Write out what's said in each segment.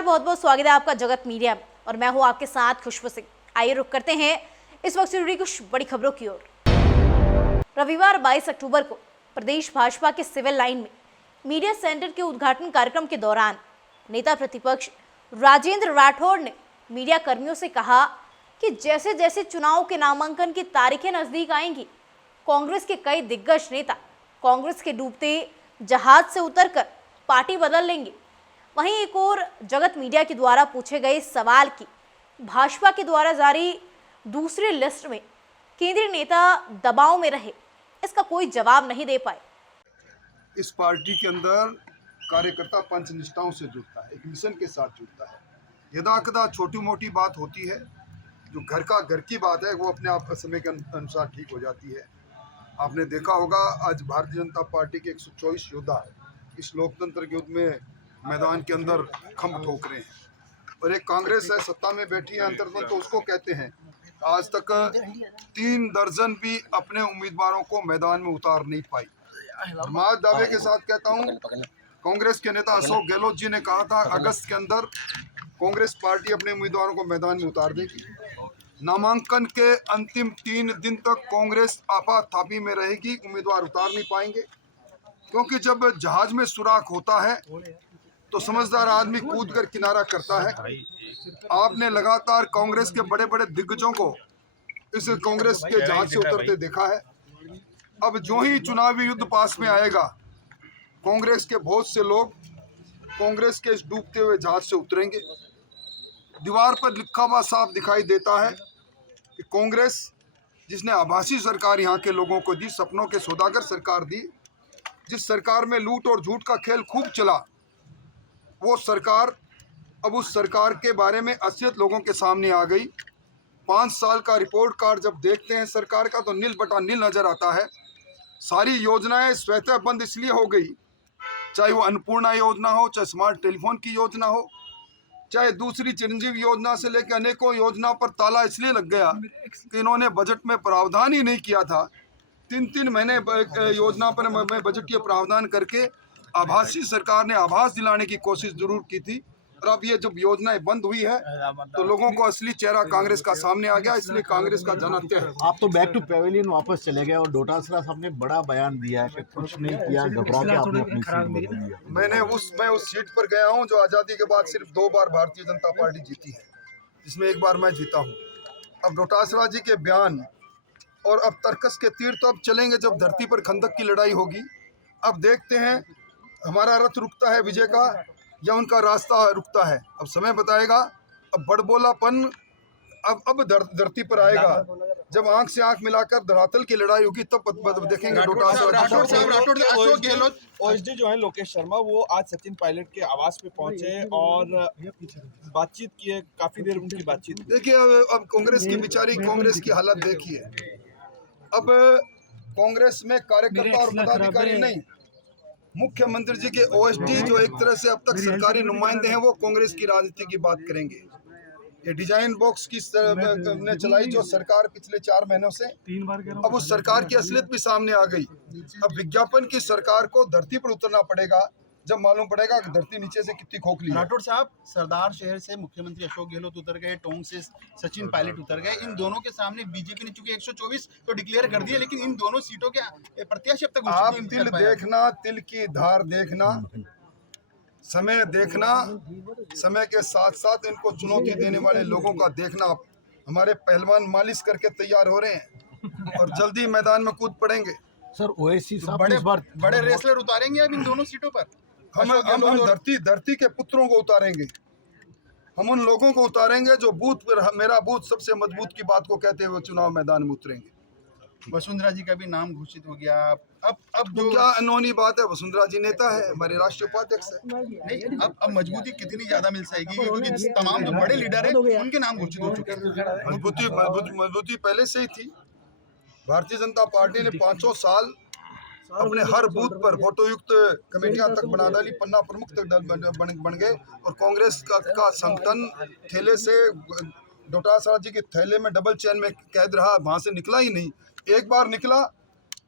नमस्कार, बहुत बहुत स्वागत है आपका जगत मीडिया में और मैं हूं आपके साथ खुशबू सिंह। आइए रुक करते हैं इस वक्त से जुड़ी कुछ बड़ी खबरों की ओर। रविवार 22 अक्टूबर को प्रदेश भाजपा के सिविल लाइन में मीडिया सेंटर के उद्घाटन कार्यक्रम के दौरान नेता प्रतिपक्ष राजेंद्र राठौड़ ने मीडिया कर्मियों से कहा कि जैसे जैसे चुनाव के नामांकन की तारीखें नजदीक आएंगी, कांग्रेस के कई दिग्गज नेता कांग्रेस के डूबते जहाज से उतरकर पार्टी बदल लेंगे। वहीं एक और जगत मीडिया के द्वारा पूछे गए सवाल की भाजपा के द्वारा जारी दूसरी लिस्ट में केंद्रीय नेता दबाव में रहे, इसका कोई जवाब नहीं दे पाए। इस पार्टी के अंदर कार्यकर्ता पंच निष्ठाओं से जुड़ता है, एक मिशन के साथ जुड़ता है। यदा कदा छोटी मोटी बात होती है, जो घर की बात है, वो अपने आप का समय के अनुसार ठीक हो जाती है। आपने देखा होगा आज भारतीय जनता पार्टी के 124 योद्धा इस लोकतंत्र के युद्ध में मैदान के अंदर खंभ ठोक रहे हैं, और एक कांग्रेस है सत्ता में बैठी है अंतर्गत, तो उसको कहते हैं आज तक 3 दर्जन भी अपने उम्मीदवारों को मैदान में उतार नहीं पाई। मैं दावे के साथ कहता हूं, कांग्रेस के नेता अशोक गहलोत जी ने कहा था अगस्त के अंदर कांग्रेस पार्टी अपने उम्मीदवारों को मैदान में उतार देगी। नामांकन के अंतिम 3 दिन तक कांग्रेस आपाधापी में रहेगी, उम्मीदवार उतार नहीं पाएंगे, क्योंकि जब जहाज में सुराख होता है तो समझदार आदमी कूद कर किनारा करता है। आपने लगातार कांग्रेस के बड़े बड़े दिग्गजों को इस कांग्रेस के जहाज से उतरते देखा है। अब जो ही चुनावी युद्ध पास में आएगा, कांग्रेस के बहुत से लोग कांग्रेस के इस डूबते हुए जहाज से उतरेंगे। दीवार पर लिखा हुआ साफ दिखाई देता है कि कांग्रेस जिसने आभासी सरकार यहाँ के लोगों को दी, सपनों के सौदागर सरकार दी, जिस सरकार में लूट और झूठ का खेल खूब चला, वो सरकार अब उस सरकार के बारे में असलियत लोगों के सामने आ गई। 5 साल का रिपोर्ट कार्ड जब देखते हैं सरकार का, तो नील बटा नील नजर आता है। सारी योजनाएं स्वतः बंद इसलिए हो गई, चाहे वो अन्नपूर्णा योजना हो, चाहे स्मार्ट टेलीफोन की योजना हो, चाहे दूसरी चिरंजीवी योजना से लेकर अनेकों योजना पर ताला इसलिए लग गया कि इन्होंने बजट में प्रावधान ही नहीं किया था। 3 महीने योजना पर बजटीय प्रावधान करके आभासी सरकार ने आभास दिलाने की कोशिश जरूर की थी, और अब ये जब योजनाएं बंद हुई है तो लोगों को असली चेहरा कांग्रेस का सामने आ गया, इसलिए कांग्रेस का जाना तय है। आप तो बैक टू पेविलियन वापस चले गए और डोटासरा साहब ने बड़ा बयान दिया है कि कुछ नहीं किया, घबरा के आपने अपनी सीट बदल लिया। मैं उस सीट पर गया हूं जो आज़ादी के बाद सिर्फ 2 बार भारतीय जनता पार्टी जीती है, जिसमें 1 बार मैं जीता हूं। अब डोटासरा जी के बयान और अब तर्कस के तीर तो अब चलेंगे जब धरती पर खंदक की लड़ाई होगी। अब देखते हैं हमारा रथ रुकता है विजय का या उनका रास्ता रुकता है, अब समय बताएगा। अब बड़बोलापन अब धरती पर आएगा जब आंख से आंख मिलाकर धरातल की लड़ाई होगी, तब देखेंगे। अशोक गहलोत ओएसडी जो है लोकेश शर्मा, वो आज सचिन पायलट के आवास पे पहुंचे और बातचीत की है, काफी देर उनकी बातचीत। देखिए अब कांग्रेस की बिचारी कांग्रेस की हालत देखिए। अब कांग्रेस में कार्यकर्ता और पदाधिकारी नहीं, मुख्यमंत्री जी के ओएसडी जो एक तरह से अब तक सरकारी नुमाइंदे हैं, वो कांग्रेस की राजनीति की बात करेंगे। ये डिजाइन बॉक्स की ने चलाई जो सरकार पिछले 4 महीनों से, अब उस सरकार की असलियत भी सामने आ गई। अब विज्ञापन की सरकार को धरती पर उतरना पड़ेगा जब मालूम पड़ेगा कि धरती नीचे से कितनी खोखली है। राठौड़ साहब, सरदार शहर से मुख्यमंत्री अशोक गहलोत उतर गए, टोंक से सचिन पायलट उतर गए। इन दोनों के सामने बीजेपी ने चूंकि 124 तो डिक्लेयर कर दिया, लेकिन इन दोनों सीटों के प्रत्याशी अब तक आप तिल देखना, तिल की धार देखना, समय देखना, समय के साथ साथ इनको चुनौती देने वाले लोगों का देखना। हमारे पहलवान मालिश करके तैयार हो रहे हैं और जल्दी मैदान में कूद पड़ेंगे। सर ओएसी साहब बड़े रेसलर उतारेंगे अब इन दोनों सीटों पर। हम धरती के पुत्रों को उतारेंगे। हम उन लोगों को उतारेंगे जो बूथ पर मेरा बूथ सबसे मजबूत की बात को कहते हुए चुनाव मैदान में उतरेंगे। वसुंधरा जी का भी नाम घोषित हो गया। अब तो क्या अनहोनी बात है, वसुंधरा जी नेता है, हमारे राष्ट्रीय उपाध्यक्ष है। नहीं, अब मजबूती कितनी ज्यादा मिल जाएगी, क्योंकि तमाम जो बड़े लीडर हैं उनके नाम घोषित हो चुके हैं। मजबूती पहले से ही थी। भारतीय जनता पार्टी ने 5 साल अपने हर बूथ पर फोटोयुक्त कमेटियां तक बना डाली, पन्ना प्रमुख तक बन गए, और कांग्रेस का संगठन थैले से डोटासरा जी के थैले में डबल चेन में कैद रहा, वहां से निकला ही नहीं। एक बार निकला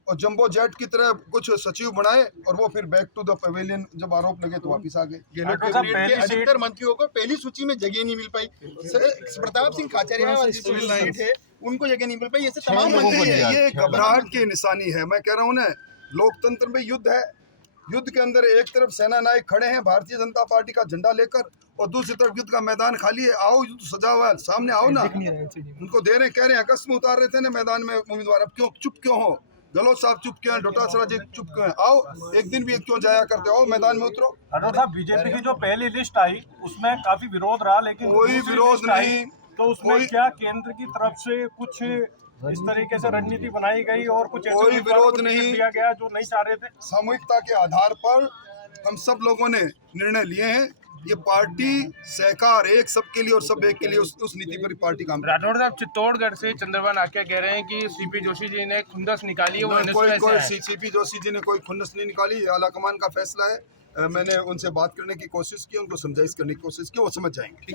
और जंबो जेट की तरह कुछ सचिव बनाए और वो फिर बैक टू द पवेलियन जब आरोप लगे तो वापिस आ गए। गहलोत कैबिनेट के अधिकतर मंत्रियों को पहली सूची में जगह नहीं मिल पाई। प्रताप सिंह खाचरिया सिविल लाइन थे, उनको जगह नहीं मिल पाई। ऐसे तमाम मंत्री हैं। ये घबराहट की निशानी है। मैं कह रहा हूँ ना, लोकतंत्र में युद्ध है। युद्ध के अंदर एक तरफ सेना नायक खड़े हैं भारतीय जनता पार्टी का झंडा लेकर और दूसरी तरफ युद्ध का मैदान खाली है। आओ, युद्ध सजा हुआ है, सामने आओ ना। उनको दे रहे, कह रहे हैं, अगस्त में उतार रहे थे ना मैदान में उम्मीदवार, अब क्यों चुप क्यों हो? गहलोत साहब चुप क्यों हैं? डोटासरा जी चुप क्यों हैं? आओ, एक दिन भी क्यों जाया करते हो? मैदान में उतरो। राठौर साहब, बीजेपी की जो पहली लिस्ट आई उसमें काफी विरोध रहा, लेकिन कोई विरोध नहीं। तो उसमें क्या केंद्र की तरफ से कुछ इस तरीके से रणनीति बनाई गई और कुछ ऐसे कोई विरोध नहीं दिया गया जो नहीं चाह रहे थे? सामूहिकता के आधार पर हम सब लोगों ने निर्णय लिए हैं। ये पार्टी सहकार, एक सबके लिए और सब एक के लिए, उस नीति पर पार्टी काम। राठौर साहब, चित्तौड़गढ़ से चंद्रबान आके कह रहे हैं कि सीपी जोशी जी ने खुंदस निकाली है, वो कोई सीपी जोशी जी ने कोई खुंदस नहीं निकाली। ये आलाकमान का फैसला है। मैंने उनसे बात करने की कोशिश की, उनको समझाइश करने की कोशिश की, वो समझ जाएंगे।